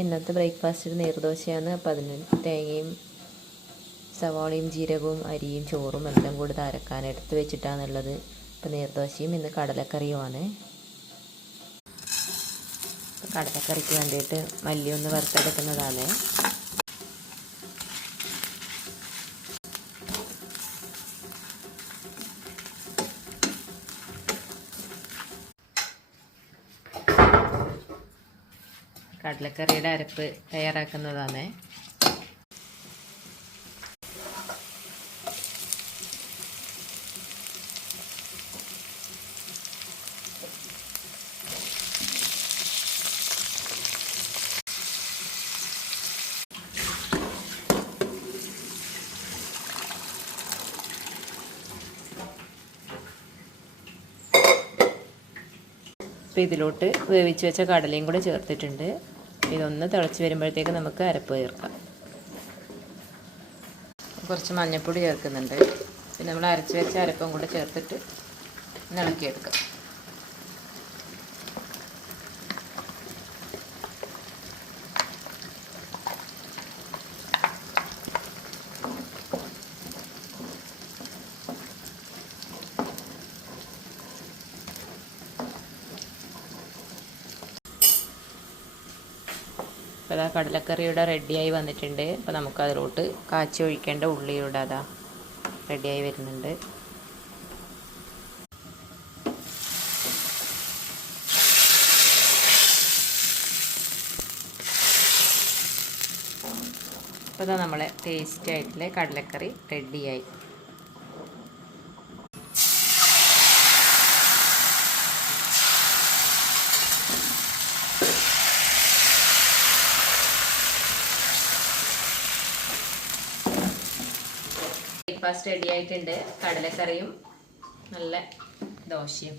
ഇന്നത്തെ ബ്രേക്ക്ഫാസ്റ്റിന് നീർദോശയാണ്. അപ്പോൾ അതിന് തേങ്ങയും സവാളയും ജീരകവും അരിയും ചോറും എല്ലാം കൂടി അരക്കാൻ എടുത്ത് വെച്ചിട്ടാണുള്ളത്. ഇപ്പോൾ നീർദോശയും ഇന്ന് കടലക്കറിയുമാണ്. കടലക്കറിക്ക് വേണ്ടിയിട്ട് മല്ലി ഒന്ന് വറുത്തെടുക്കുന്നതാണ്. കടലക്കറിയുടെ അരപ്പ് തയ്യാറാക്കുന്നതാണ്. അപ്പോൾ ഇതിലോട്ട് വേവിച്ച് വെച്ച കടലയും കൂടെ ചേർത്തിട്ടുണ്ട്. ഇതൊന്ന് തിളച്ച് വരുമ്പോഴത്തേക്ക് നമുക്ക് അരപ്പ് ചേർക്കാം. കുറച്ച് മഞ്ഞൾപ്പൊടി ചേർക്കുന്നുണ്ട്. പിന്നെ നമ്മൾ അരച്ച് വെച്ച അരപ്പും കൂടെ ചേർത്തിട്ട് ഇളക്കിയെടുക്കാം. അപ്പോൾ അതാ കടലക്കറിയുടെ റെഡിയായി വന്നിട്ടുണ്ട്. അപ്പോൾ നമുക്കതിലോട്ട് കാച്ചി ഒഴിക്കേണ്ട ഉള്ളിയുടെ അതാ റെഡിയായി വരുന്നുണ്ട്. അപ്പോൾ അതാ നമ്മളെ ടേസ്റ്റി ആയിട്ടുള്ള കടലക്കറി റെഡിയായി. ബ്രേക്ക്ഫാസ്റ്റ് റെഡി ആയിട്ടുണ്ട്. കടലക്കറിയും നല്ല ദോശയും.